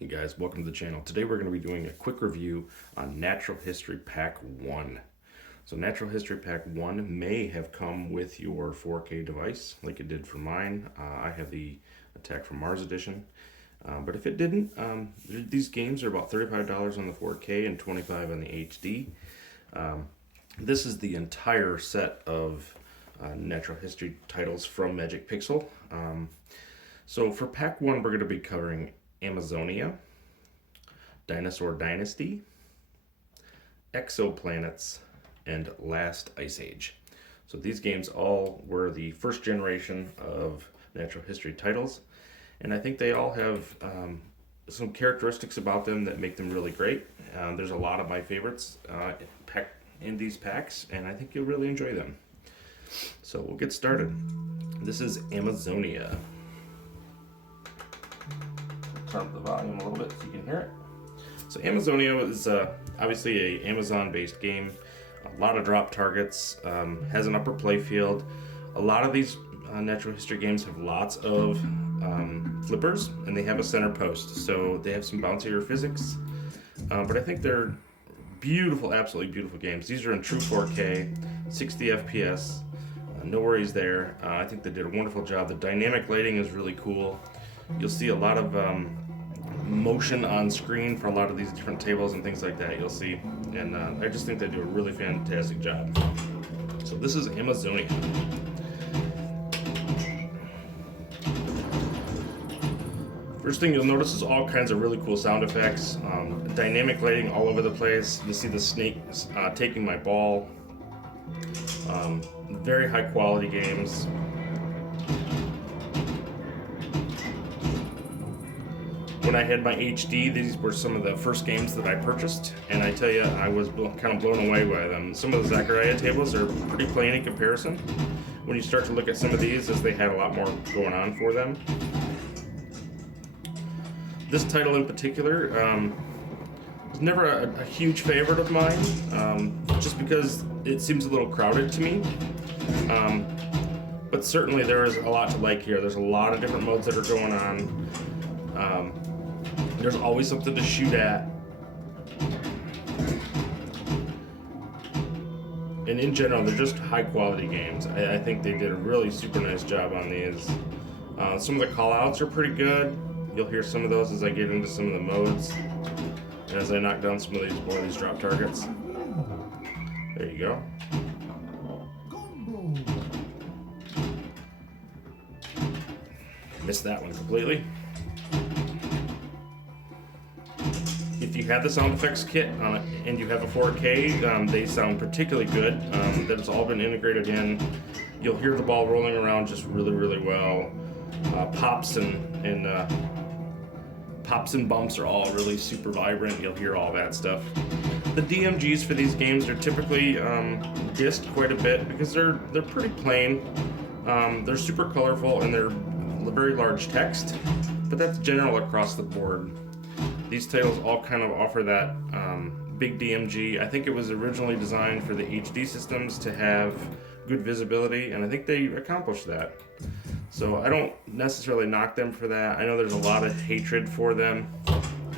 Hey guys, welcome to the channel. Today we're going to be doing a quick review on Natural History Pack 1. So Natural History Pack 1 may have come with your 4K device like it did for mine. I have the Attack from Mars edition. But if it didn't, these games are about $35 on the 4K and $25 on the HD. This is the entire set of natural history titles from Magic Pixel. So for Pack 1 we're going to be covering Amazonia, Dinosaur Dynasty, Exoplanets, and Last Ice Age. So these games all were the first generation of natural history titles, and I think they all have some characteristics about them that make them really great. There's a lot of my favorites in these packs, and I think you'll really enjoy them. So we'll get started. This is Amazonia. Turn up the volume a little bit so you can hear it. So Amazonia is obviously an Amazon-based game. A lot of drop targets, has an upper play field. A lot of these natural history games have lots of flippers, and they have a center post, so they have some bouncier physics. But I think they're beautiful, absolutely beautiful games. These are in true 4K, 60 FPS, no worries there. I think they did a wonderful job. The dynamic lighting is really cool. You'll see a lot of motion on screen for a lot of these different tables and things like that you'll see. And I just think they do a really fantastic job. So this is Amazonia. First thing you'll notice is all kinds of really cool sound effects. Dynamic lighting all over the place. You see the snake taking my ball. Very high quality games. When I had my HD, these were some of the first games that I purchased, and I tell you, I was kind of blown away by them. Some of the Zachariah tables are pretty plain in comparison. When you start to look at some of these, as they had a lot more going on for them. This title in particular was never a huge favorite of mine, just because it seems a little crowded to me. But certainly there is a lot to like here. There's a lot of different modes that are going on. There's always something to shoot at. And in general, they're just high quality games. I think they did a really super nice job on these. Some of the call outs are pretty good. You'll hear some of those as I get into some of the modes. And as I knock down some of these more of these drop targets. There you go. Missed that one completely. If you have the sound effects kit and you have a 4K, they sound particularly good. That it's all been integrated in. You'll hear the ball rolling around just really, really well. Pops and bumps are all really super vibrant. You'll hear all that stuff. The DMGs for these games are typically dissed quite a bit because they're pretty plain. They're super colorful and they're very large text, but that's general across the board. These titles all kind of offer that big DMG. I think it was originally designed for the HD systems to have good visibility, and I think they accomplished that. So I don't necessarily knock them for that. I know there's a lot of hatred for them,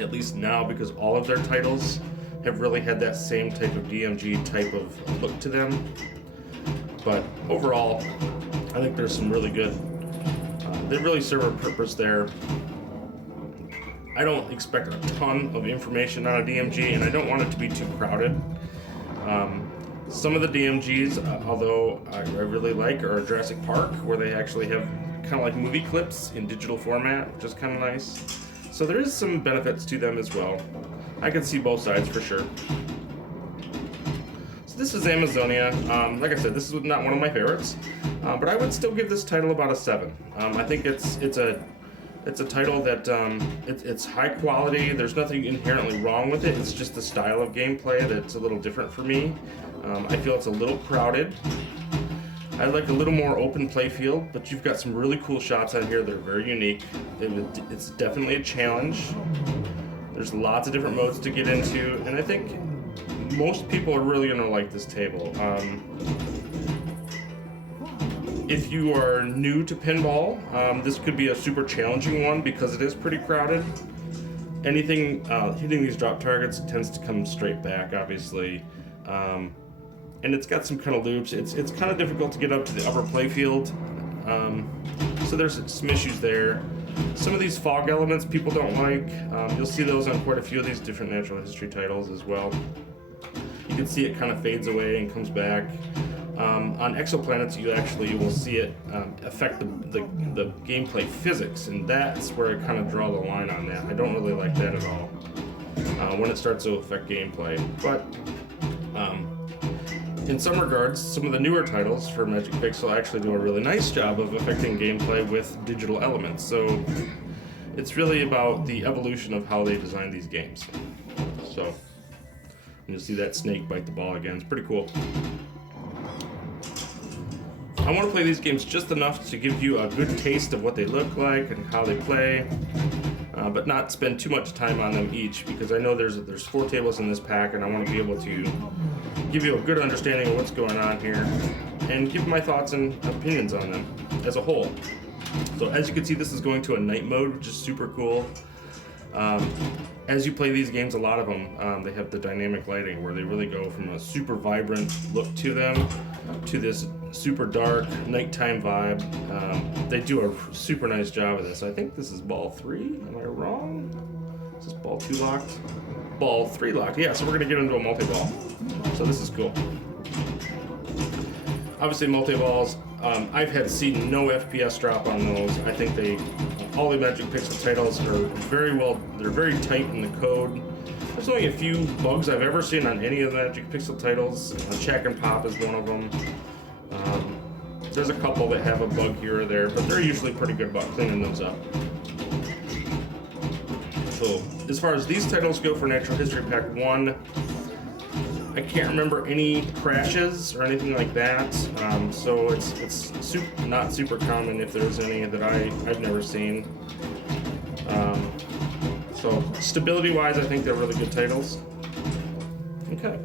at least now, because all of their titles have really had that same type of DMG type of look to them. But overall, I think there's some really good, they really serve a purpose there. I don't expect a ton of information on a DMG, and I don't want it to be too crowded. Some of the DMGs, although I really like, are Jurassic Park, where they actually have kind of like movie clips in digital format, which is kind of nice. So there is some benefits to them as well. I can see both sides for sure. So this is Amazonia. Like I said, this is not one of my favorites, but I would still give this title about a 7. I think it's a title that it's high quality. There's nothing inherently wrong with it. It's just the style of gameplay that's a little different for me. I feel it's a little crowded. I like a little more open play field, but you've got some really cool shots on here that are very unique. It's definitely a challenge. There's lots of different modes to get into, and I think most people are really gonna like this table. If you are new to pinball, this could be a super challenging one because it is pretty crowded. anything hitting these drop targets tends to come straight back, obviously. And it's got some kind of loops. It's kind of difficult to get up to the upper playfield. So there's some issues there. Some of these fog elements people don't like. You'll see those on quite a few of these different natural history titles as well. You can see it kind of fades away and comes back. On Exoplanets, you actually will see it affect the gameplay physics, and that's where I kind of draw the line on that. I don't really like that at all when it starts to affect gameplay. But in some regards, some of the newer titles for Magic Pixel actually do a really nice job of affecting gameplay with digital elements. So it's really about the evolution of how they design these games. So you'll see that snake bite the ball again. It's pretty cool. I want to play these games just enough to give you a good taste of what they look like and how they play, but not spend too much time on them each, because I know there's 4 tables in this pack, and I want to be able to give you a good understanding of what's going on here and give my thoughts and opinions on them as a whole. So as you can see, this is going to a night mode, which is super cool. As you play these games, a lot of them, they have the dynamic lighting where they really go from a super vibrant look to them to this super dark nighttime vibe. They do a super nice job of this. I think this is ball 3. Am I wrong? Is this ball 2 locked? Ball 3 locked. Yeah, so we're going to get into a multi-ball. So this is cool. Obviously, multi-balls, I've seen no FPS drop on those. I think all the Magic Pixel titles are they're very tight in the code. There's only a few bugs I've ever seen on any of the Magic Pixel titles. Check and Pop is one of them. There's a couple that have a bug here or there, but they're usually pretty good about cleaning those up. So as far as these titles go for Natural History Pack 1, I can't remember any crashes or anything like that, so it's not super common if there's any that I've never seen. So stability-wise, I think they're really good titles. Okay.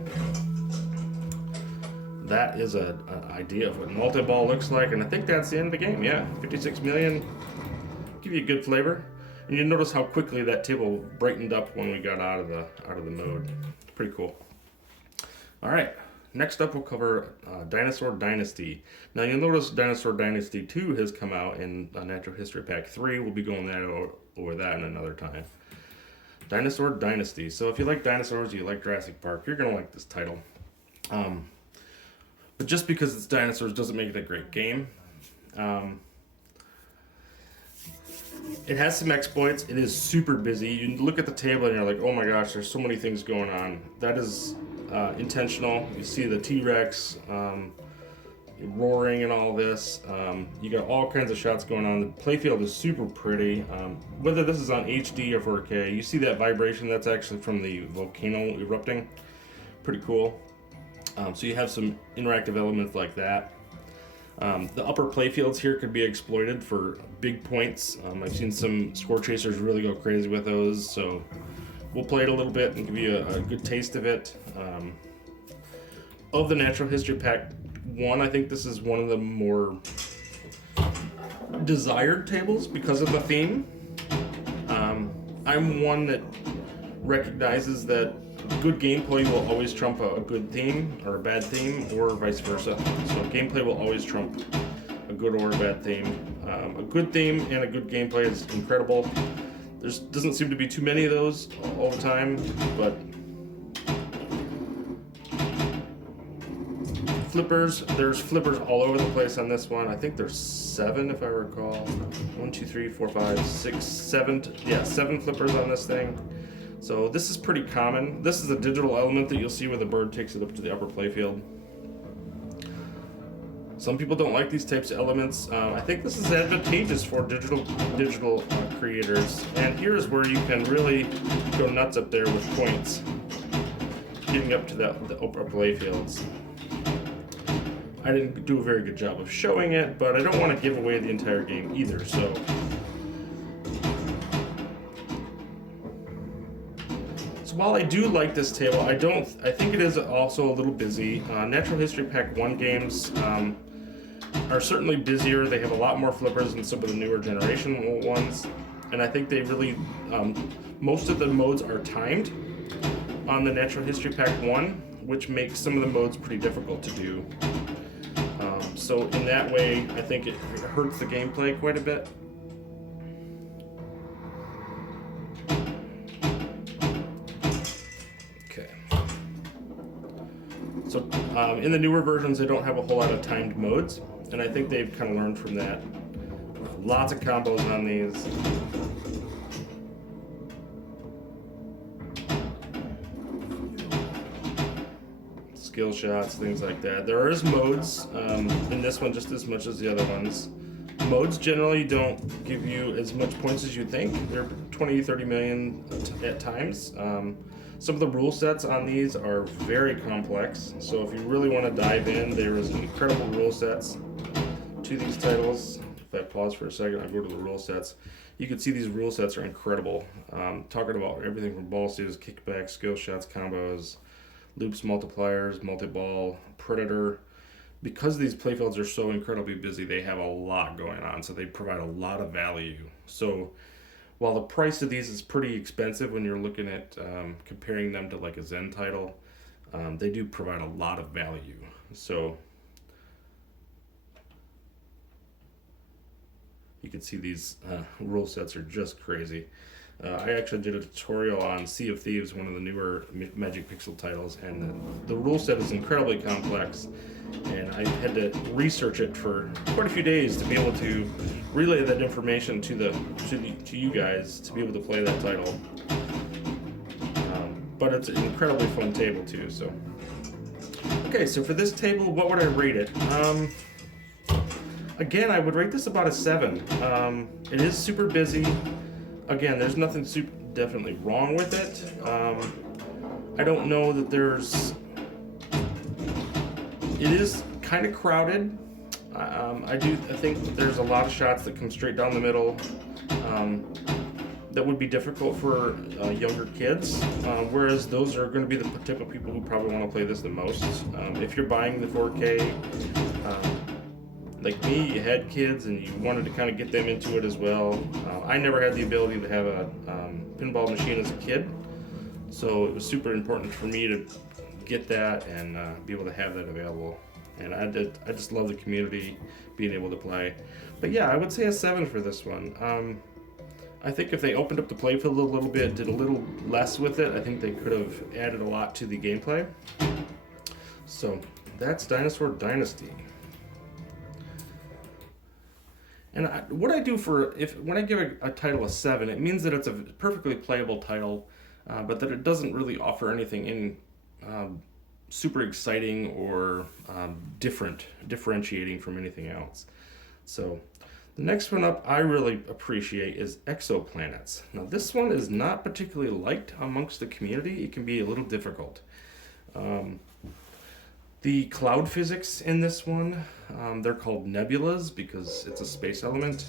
That is an idea of what multi-ball looks like, and I think that's the end of the game. Yeah, 56 million. Give you a good flavor. And you notice how quickly that table brightened up when we got out of the mode. Pretty cool. All right, next up we'll cover Dinosaur Dynasty. Now you'll notice Dinosaur Dynasty 2 has come out in Natural History Pack 3. We'll be going over that in another time. Dinosaur Dynasty. So if you like dinosaurs, you like Jurassic Park, you're going to like this title. But just because it's dinosaurs doesn't make it a great game. It has some exploits. It is super busy. You look at the table and you're like, oh my gosh, there's so many things going on. That is intentional. You see the T-Rex roaring and all this. You got all kinds of shots going on. The playfield is super pretty. Whether this is on HD or 4K, you see that vibration. That's actually from the volcano erupting. Pretty cool. So you have some interactive elements like that. The upper playfields here could be exploited for big points. I've seen some score chasers really go crazy with those, so we'll play it a little bit and give you a good taste of it. Of the Natural History Pack 1, I think this is one of the more desired tables because of the theme. I'm one that recognizes that good gameplay will always trump a good theme or a bad theme, or vice versa. So gameplay will always trump a good or a bad theme. A good theme and a good gameplay is incredible. There doesn't seem to be too many of those all the time, but flippers, there's flippers all over the place on this one. I think there's 7 if I recall. 1, 2, 3, 4, 5, 6, 7. Yeah, 7 flippers on this thing. So this is pretty common. This is a digital element that you'll see where the bird takes it up to the upper playfield. Some people don't like these types of elements. I think this is advantageous for digital creators. And here's where you can really go nuts up there with points, getting up to the upper playfields. I didn't do a very good job of showing it, but I don't want to give away the entire game either. So while I do like this table, I think it is also a little busy. Natural History Pack 1 games are certainly busier. They have a lot more flippers than some of the newer generation ones. and I think they really, most of the modes are timed on the Natural History Pack 1, which makes some of the modes pretty difficult to do. So in that way, I think it hurts the gameplay quite a bit. Okay. So in the newer versions, they don't have a whole lot of timed modes, and I think they've kind of learned from that. Lots of combos on these. Skill shots, things like that. There is modes in this one just as much as the other ones. Modes generally don't give you as much points as you think. They're 20, 30 million at times. Some of the rule sets on these are very complex, so if you really want to dive in, there is incredible rule sets to these titles. If I pause for a second, I go to the rule sets. You can see these rule sets are incredible. Talking about everything from ball steals, kickbacks, skill shots, combos, loops, multipliers, multi-ball, predator. Because these playfields are so incredibly busy, they have a lot going on, so they provide a lot of value. So while the price of these is pretty expensive when you're looking at comparing them to like a Zen title, they do provide a lot of value. So you can see these rule sets are just crazy. I actually did a tutorial on Sea of Thieves, one of the newer Magic Pixel titles, and the rule set is incredibly complex, and I had to research it for quite a few days to be able to relay that information to you guys to be able to play that title. But it's an incredibly fun table too. So, okay, so for this table, what would I rate it? Again, I would rate this about a 7. It is super busy. Again, there's nothing definitely wrong with it. I don't know that it is kind of crowded. I think that there's a lot of shots that come straight down the middle that would be difficult for younger kids, whereas those are going to be the type of people who probably want to play this the most. If you're buying the 4K, like me, you had kids and you wanted to kind of get them into it as well. I never had the ability to have a pinball machine as a kid, so it was super important for me to get that and be able to have that available. And I just love the community being able to play. But yeah, I would say a 7 for this one. I think if they opened up the playfield a little bit, did a little less with it, I think they could have added a lot to the gameplay. So that's Dinosaur Dynasty. And what I do when I give a title a 7, it means that it's a perfectly playable title, but that it doesn't really offer anything super exciting or differentiating from anything else. So the next one up I really appreciate is Exoplanets. Now this one is not particularly liked amongst the community. It can be a little difficult. The cloud physics in this one, they're called nebulas because it's a space element.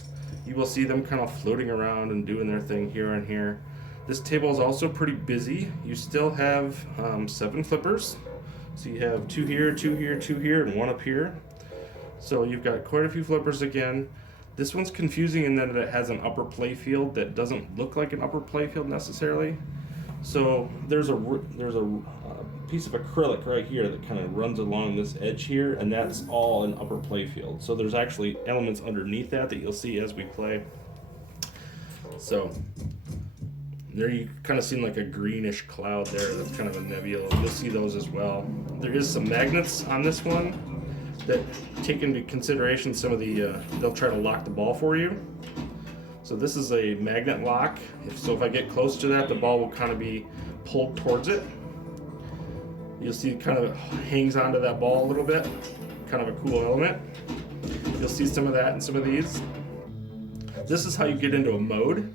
You will see them kind of floating around and doing their thing here and here. This table is also pretty busy. You still have 7 flippers. So you have 2 here, 2 here, 2 here, and 1 up here. So you've got quite a few flippers again. This one's confusing in that it has an upper play field that doesn't look like an upper play field necessarily. So there's a piece of acrylic right here that kind of runs along this edge here, and that's all an upper play field. So there's actually elements underneath that you'll see as we play. So there you kind of see like a greenish cloud there. That's kind of a nebula. You'll see those as well. There is some magnets on this one that take into consideration some of the, they'll try to lock the ball for you. So this is a magnet lock. So if I get close to that, the ball will kind of be pulled towards it. You'll see it kind of hangs onto that ball a little bit. Kind of a cool element. You'll see some of that in some of these. This is how you get into a mode.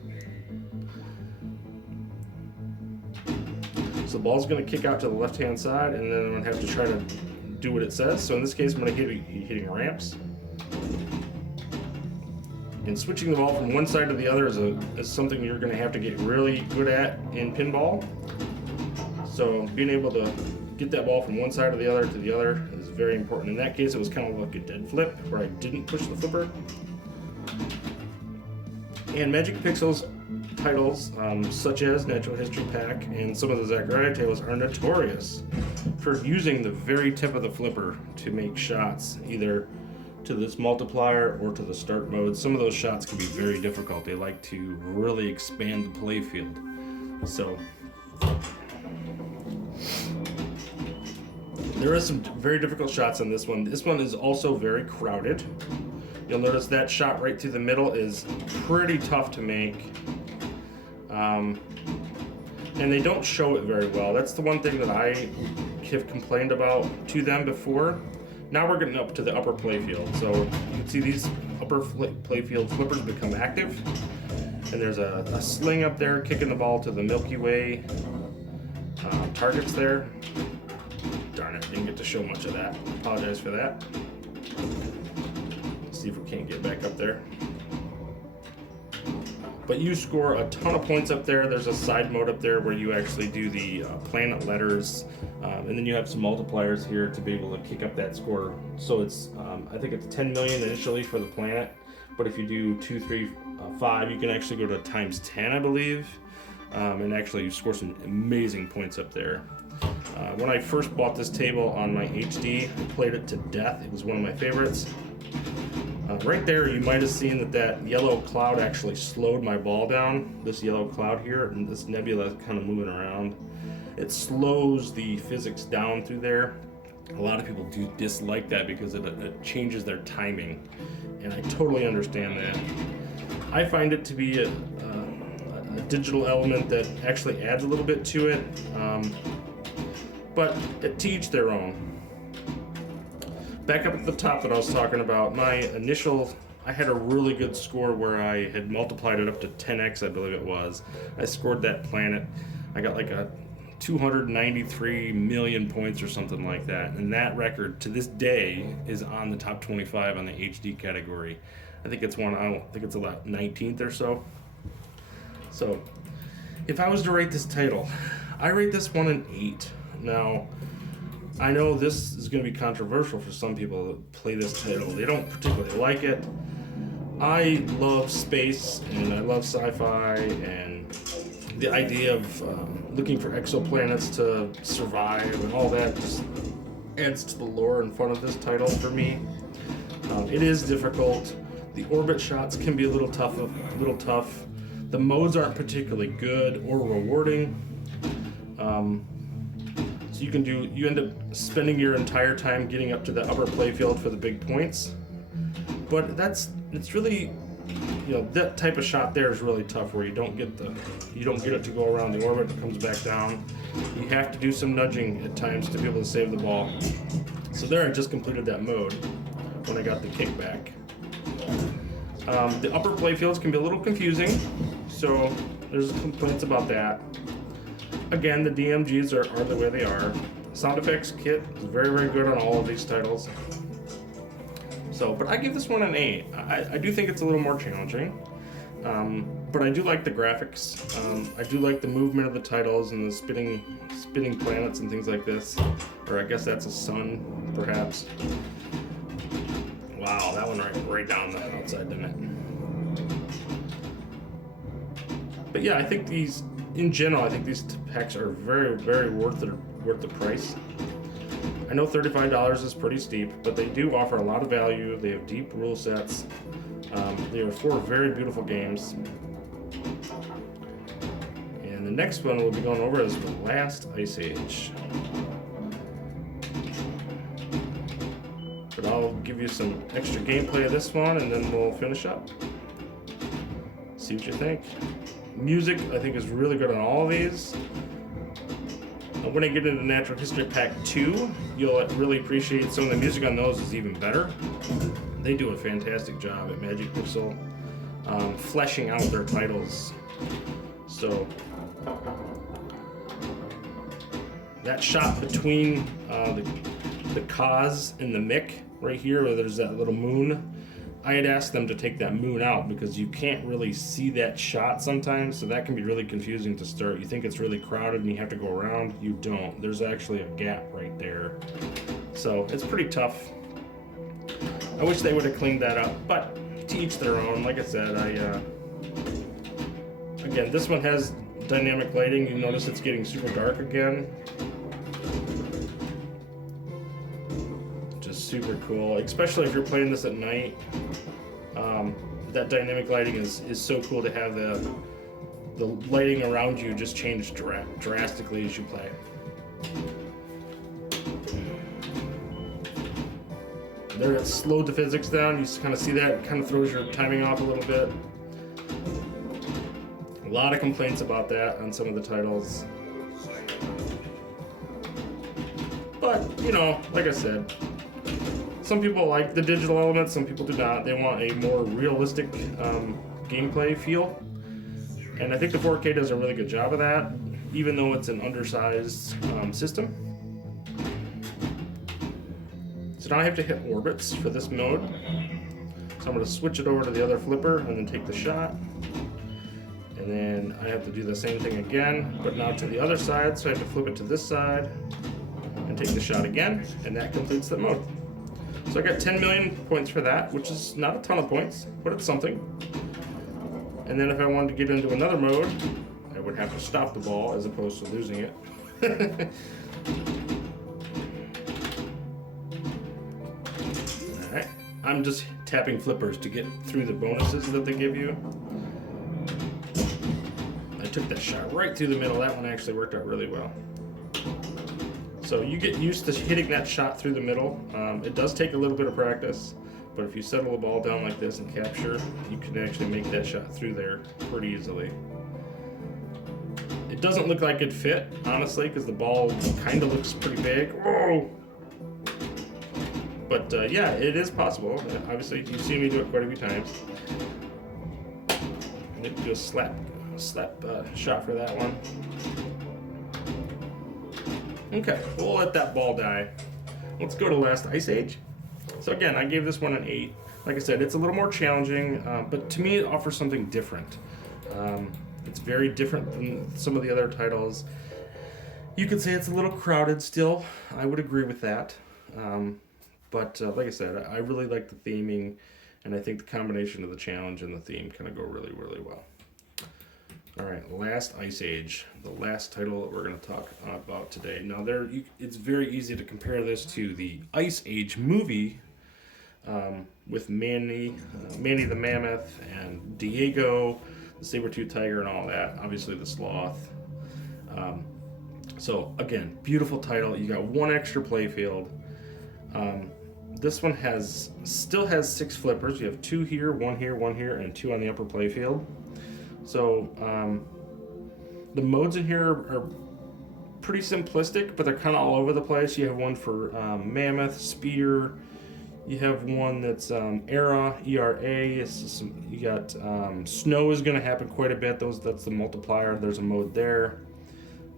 So the ball's going to kick out to the left-hand side, and then I'm going to have to try to do what it says. So in this case, I'm going to be hitting ramps. And switching the ball from one side to the other is something you're going to have to get really good at in pinball. So being able to get that ball from one side to the other is very important. In that case, it was kind of like a dead flip where I didn't push the flipper. And Magic Pixels titles, such as Natural History Pack and some of the Zachariah titles, are notorious for using the very tip of the flipper to make shots, either to this multiplier or to the start mode. Some of those shots can be very difficult. They like to really expand the play field. So there are some very difficult shots on this one. This one is also very crowded. You'll notice that shot right through the middle is pretty tough to make. And they don't show it very well. That's the one thing that I have complained about to them before. Now we're getting up to the upper playfield. So you can see these upper playfield flippers become active. And there's a sling up there kicking the ball to the Milky Way targets there. Darn it, didn't get to show much of that. Apologize for that. Let's see if we can't get back up there. But you score a ton of points up there. There's a side mode up there where you actually do the planet letters, and then you have some multipliers here to be able to kick up that score. So it's, I think it's 10 million initially for the planet, but if you do 2, 3, 5, you can actually go to times 10, I believe, and actually you score some amazing points up there. When I first bought this table on my HD, I played it to death. It was one of my favorites. Right there, you might have seen that yellow cloud actually slowed my ball down. This yellow cloud here, and this nebula is kind of moving around. It slows the physics down through there. A lot of people do dislike that because it changes their timing, and I totally understand that. I find it to be a digital element that actually adds a little bit to it, but to each their own. Back up at the top that I was talking about, I had a really good score where I had multiplied it up to 10x, I believe it was. I scored that planet. I got like a 293 million points or something like that. And that record to this day is on the top 25 on the HD category. I think it's one, I don't think it's about 19th or so. So if I was to rate this title, I rate this one an 8. Now, I know this is going to be controversial for some people that play this title. They don't particularly like it. I love space and I love sci-fi, and the idea of looking for exoplanets to survive and all that just adds to the lore in front of this title for me. It is difficult. The orbit shots can be a little tough. The modes aren't particularly good or rewarding. So you end up spending your entire time getting up to the upper playfield for the big points. But it's really, that type of shot there is really tough, where you don't get it to go around the orbit, it comes back down. You have to do some nudging at times to be able to save the ball. So there I just completed that mode when I got the kickback. The upper playfields can be a little confusing, so there's complaints about that. Again, the DMGs are the way they are. Sound effects kit is very, very good on all of these titles. So, but I give this one an 8. I do think it's a little more challenging, but I do like the graphics. I do like the movement of the titles and the spinning planets and things like this. Or I guess that's a sun, perhaps. Wow, that one right down the outside, didn't it? But yeah, I think these. In general, I think these packs are very, very worth the price. I know $35 is pretty steep, but they do offer a lot of value. They have deep rule sets. They are 4 very beautiful games. And the next one we'll be going over is The Last Ice Age. But I'll give you some extra gameplay of this one, and then we'll finish up. See what you think. Music, I think, is really good on all of these. When I get into Natural History Pack 2, you'll really appreciate some of the music on those is even better. They do a fantastic job at Magic Pixel fleshing out their titles. So that shot between the Kaz and the Mick right here, where there's that little moon, I had asked them to take that moon out because you can't really see that shot sometimes, so that can be really confusing to start. You think it's really crowded and you have to go around. You don't. There's actually a gap right there. So it's pretty tough. I wish they would have cleaned that up, but to each their own. Like I said, Again, this one has dynamic lighting. You notice it's getting super dark again. Just super cool, especially if you're playing this at night. That dynamic lighting is so cool to have the lighting around you just change drastically as you play. There, it slowed the physics down. You kind of see that. It kind of throws your timing off a little bit. A lot of complaints about that on some of the titles. But, you know, like I said, some people like the digital elements, some people do not. They want a more realistic gameplay feel. And I think the 4K does a really good job of that, even though it's an undersized system. So now I have to hit orbits for this mode. So I'm going to switch it over to the other flipper and then take the shot. And then I have to do the same thing again, but now to the other side. So I have to flip it to this side and take the shot again, and that completes the mode. So I got 10 million points for that, which is not a ton of points, but it's something. And then if I wanted to get into another mode, I would have to stop the ball as opposed to losing it. Alright, I'm just tapping flippers to get through the bonuses that they give you. I took that shot right through the middle. That one actually worked out really well. So you get used to hitting that shot through the middle. It does take a little bit of practice, but if you settle the ball down like this and capture, you can actually make that shot through there pretty easily. It doesn't look like it fit, honestly, because the ball kind of looks pretty big. Whoa! But yeah, it is possible. Obviously, you've seen me do it quite a few times. And do a slap shot for that one. Okay, we'll let that ball die. Let's go to Last Ice Age. So again, I gave this one an 8. Like I said, it's a little more challenging, but to me it offers something different. It's very different than some of the other titles. You could say it's a little crowded still. I would agree with that. But like I said, I really like the theming, and I think the combination of the challenge and the theme kind of go really, really well. All right, Last Ice Age, the last title that we're going to talk about today. Now, it's very easy to compare this to the Ice Age movie with Manny the Mammoth and Diego, the saber-toothed tiger, and all that. Obviously, the sloth. So again, beautiful title. You got one extra playfield. This one still has 6 flippers. You have 2 here, 1 here, 1 here, and 2 on the upper playfield. So the modes in here are pretty simplistic, but they're kind of all over the place. You have one for Mammoth, Speeder. You have one that's ERA, E-R-A. You got Snow is going to happen quite a bit. That's the multiplier. There's a mode there.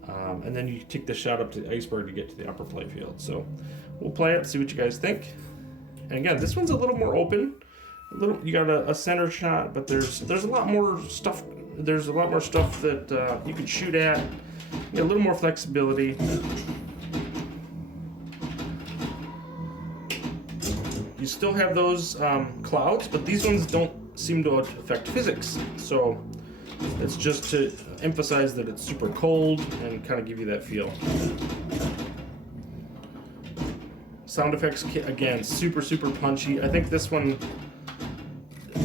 And then you take the shot up to the iceberg to get to the upper playfield. So we'll play it, see what you guys think. And again, this one's a little more open. You got a center shot, but there's a lot more stuff. There's a lot more stuff that you can shoot at. You got a little more flexibility. You still have those clouds, but these ones don't seem to affect physics. So it's just to emphasize that it's super cold and kind of give you that feel. Sound effects, again, super, super punchy. I think this one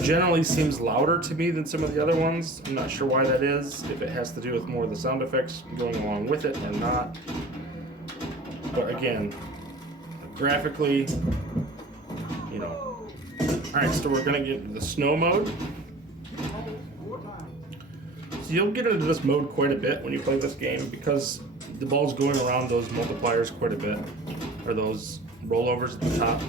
generally seems louder to me than some of the other ones. I'm not sure why that is, if it has to do with more of the sound effects going along with it or not. But again, graphically, you know. Alright, so we're going to get into the snow mode. So you'll get into this mode quite a bit when you play this game because the ball's going around those multipliers quite a bit, or those rollovers at the top.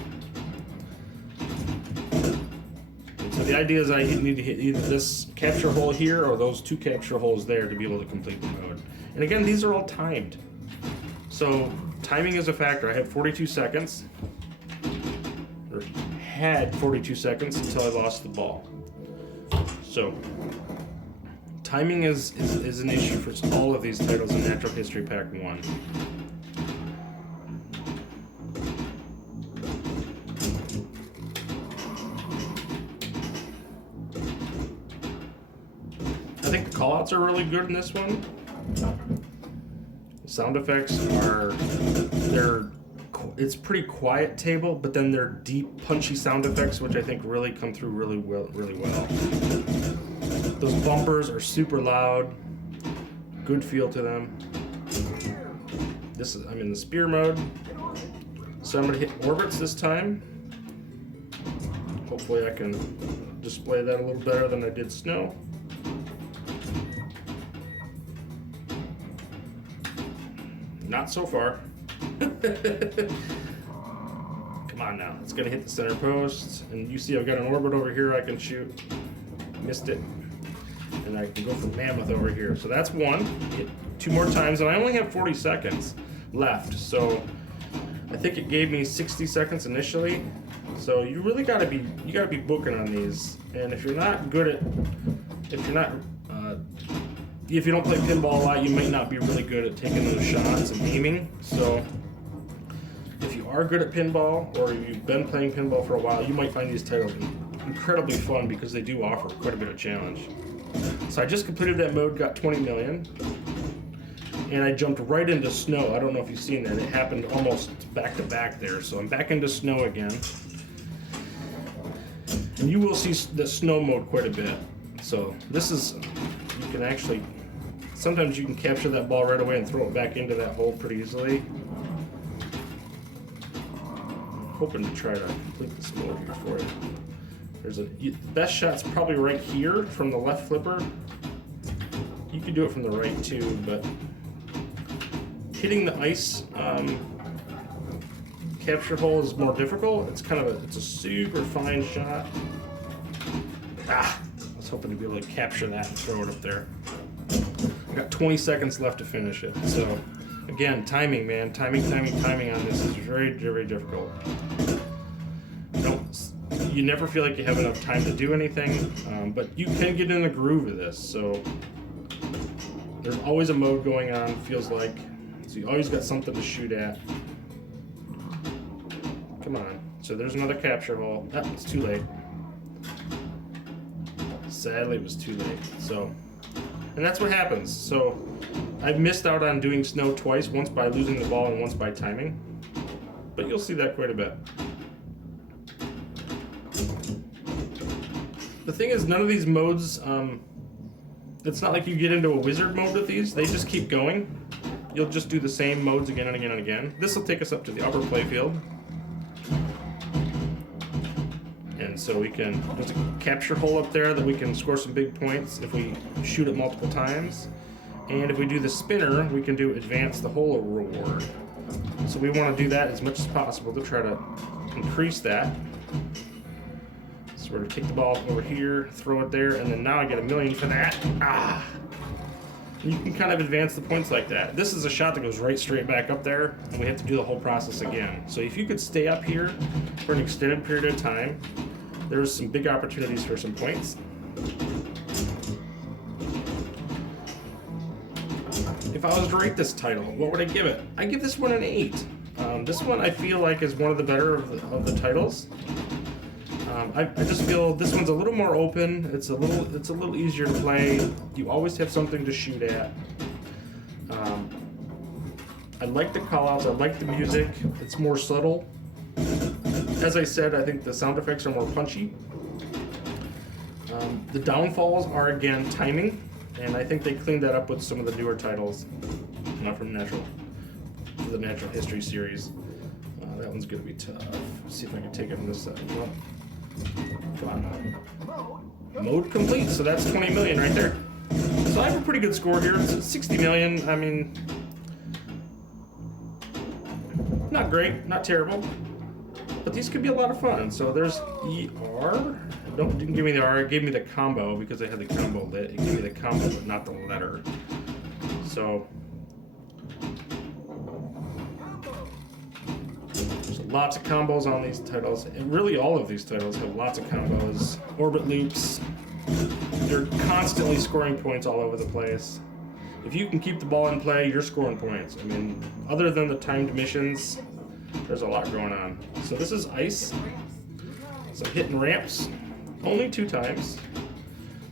So the idea is I need to hit either this capture hole here or those 2 capture holes there to be able to complete the mode. And again, these are all timed. So timing is a factor. I had 42 seconds, or had 42 seconds until I lost the ball. So timing is an issue for all of these titles in Natural History Pack 1. callouts are really good in this one. Sound effects are, it's pretty quiet table, but then they're deep, punchy sound effects, which I think really come through really well. Those bumpers are super loud, good feel to them. I'm in the spear mode, so I'm gonna hit orbits this time. Hopefully I can display that a little better than I did snow. Not so far. Come on now, it's gonna hit the center post, and you see I've got an orbit over here I can shoot. Missed it. And I can go for Mammoth over here. So that's one. Hit 2 more times, and I only have 40 seconds left. So I think it gave me 60 seconds initially. So you really gotta be booking on these. And if you're not good at, if you don't play pinball a lot, you might not be really good at taking those shots and aiming. So if you are good at pinball, or you've been playing pinball for a while, you might find these titles incredibly fun because they do offer quite a bit of challenge. So I just completed that mode, got 20 million, and I jumped right into snow. I don't know if you've seen that. It happened almost back to back there. So I'm back into snow again. And you will see the snow mode quite a bit. So this is, you can actually, sometimes you can capture that ball right away and throw it back into that hole pretty easily. I'm hoping to try to complete this mode here for you. Best shot's probably right here from the left flipper. You can do it from the right too, but hitting the ice capture hole is more difficult. It's a super fine shot. I was hoping to be able to capture that and throw it up there. I got 20 seconds left to finish it. So again, timing, man, timing on this is very, very difficult. You never feel like you have enough time to do anything, but you can get in the groove of this. So there's always a mode going on, feels like. So you always got something to shoot at. Come on. So there's another capture hole. Ah, it's too late. Sadly, it was too late. So, and that's what happens. So I've missed out on doing snow twice, once by losing the ball and once by timing. But you'll see that quite a bit. The thing is, none of these modes, it's not like you get into a wizard mode with these. They just keep going. You'll just do the same modes again and again and again. This will take us up to the upper playfield. And so there's a capture hole up there that we can score some big points if we shoot it multiple times. And if we do the spinner, we can do advance the hole reward. So we want to do that as much as possible to try to increase that. So we're going to kick the ball over here, throw it there, and then now I get 1 million for that. You can kind of advance the points like that. This is a shot that goes right straight back up there, and we have to do the whole process again. So if you could stay up here for an extended period of time, there's some big opportunities for some points. If I was to rate this title, what would I give it? I give this one an 8. This one I feel like is one of the better of the titles. I just feel this one's a little more open. It's a little easier to play. You always have something to shoot at. I like the callouts. I like the music. It's more subtle. As I said, I think the sound effects are more punchy. The downfalls are again timing, and I think they cleaned that up with some of the newer titles, not from the Natural History series. That one's gonna be tough. Let's see if I can take it from this side. Come on. Mode complete, so that's 20 million right there. So I have a pretty good score here. It's 60 million. I mean, not great, not terrible, but these could be a lot of fun. So there's ER. Didn't give me the R. It gave me the combo because I had the combo lit. It gave me the combo, but not the letter. So there's lots of combos on these titles, and really all of these titles have lots of combos. Orbit loops. You're constantly scoring points all over the place. If you can keep the ball in play, you're scoring points. I mean, other than the timed missions, there's a lot going on. So this is ice. So hitting ramps only 2 times.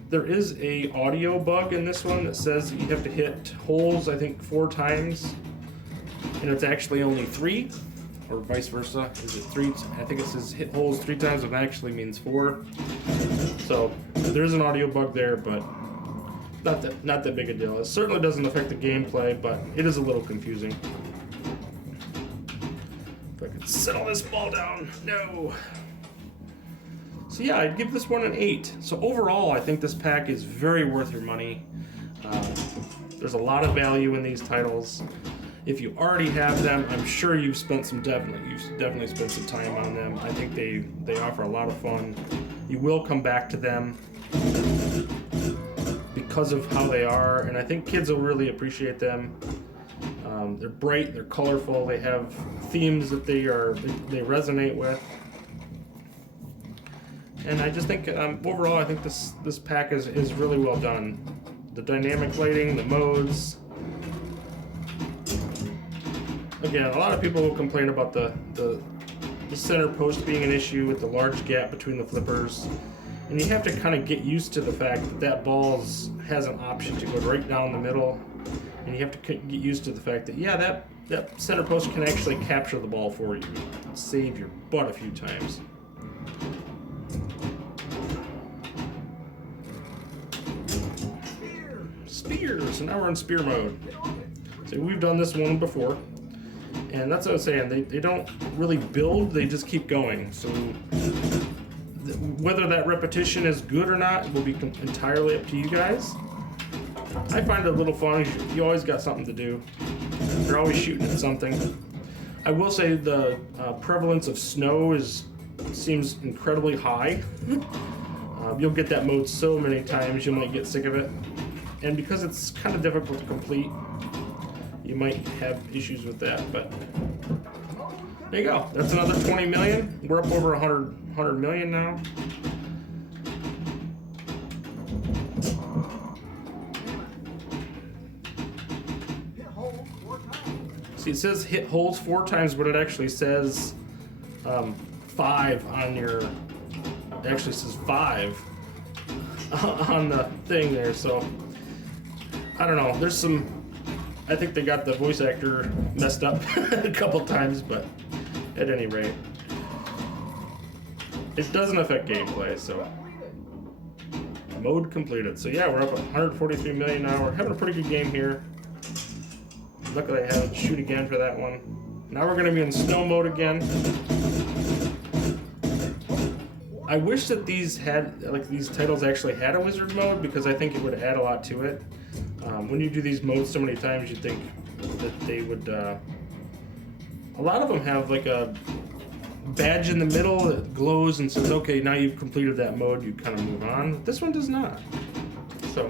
There is a audio bug in this one that says you have to hit holes, I think, 4 times, and it's actually only 3, or vice versa. Is it 3? I think it says hit holes 3 times, and it actually means 4. So there's an audio bug there, but not that big a deal. It certainly doesn't affect the gameplay, but it is a little confusing. If I could settle this ball down. No. So yeah, I'd give this one an 8. So overall, I think this pack is very worth your money. There's a lot of value in these titles. If you already have them, I'm sure you've definitely spent some time on them. I think they offer a lot of fun. You will come back to them because of how they are, and I think kids will really appreciate them. They're bright, they're colorful, they have themes that they resonate with. And I just think, overall, I think this pack is really well done. The dynamic lighting, the modes. Again, a lot of people will complain about the center post being an issue with the large gap between the flippers. And you have to kind of get used to the fact that ball has an option to go right down the middle. And you have to get used to the fact that, yeah, that center post can actually capture the ball for you. Save your butt a few times. Spear! So now we're in spear mode. So we've done this one before. And that's what I was saying. They don't really build, they just keep going. So whether that repetition is good or not will be entirely up to you guys. I find it a little fun. You always got something to do. You're always shooting at something. I will say the prevalence of snow seems incredibly high. You'll get that mode so many times you might get sick of it. And because it's kind of difficult to complete, you might have issues with that, but there you go. That's another 20 million. We're up over 100 million now. See, it says hit holes 4 times, but it actually says 5 on your. It actually says 5 on the thing there. So I don't know. There's some. I think they got the voice actor messed up a couple times, but at any rate, it doesn't affect gameplay. So mode completed. So yeah, we're up 143 million now. We're having a pretty good game here. Luckily, I had to shoot again for that one. Now we're going to be in snow mode again. I wish that these titles actually had a wizard mode, because I think it would add a lot to it. When you do these modes so many times, you'd think that they would. A lot of them have like a badge in the middle that glows and says, "Okay, now you've completed that mode." You kind of move on. This one does not. So.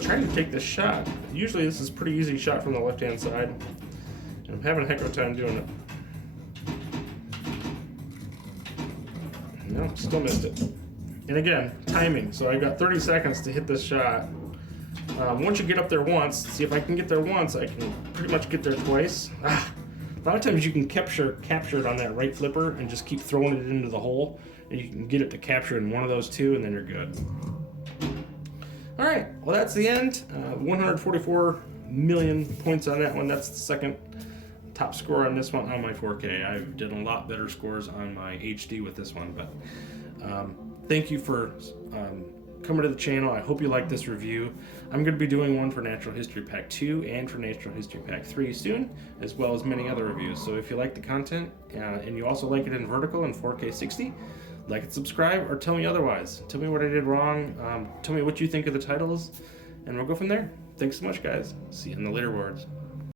Trying to take this shot. Usually this is a pretty easy shot from the left-hand side. And I'm having a heck of a time doing it. No, still missed it. And again, timing. So I got 30 seconds to hit this shot. Once you get up there once, see if I can get there once, I can pretty much get there twice. A lot of times you can capture it on that right flipper and just keep throwing it into the hole. And you can get it to capture in one of those two, and then you're good. All right, well, that's the end. 144 million points on that one. That's the second top score on this one on my 4K. I did a lot better scores on my HD with this one, but thank you for coming to the channel. I hope you like this review. I'm going to be doing one for Natural History Pack 2 and for Natural History Pack 3 soon, as well as many other reviews. So if you like the content and you also like it in vertical and 4K 60, like and subscribe, or tell me otherwise. Tell me what I did wrong. Tell me what you think of the titles, and we'll go from there. Thanks so much, guys. See you in the leaderboards.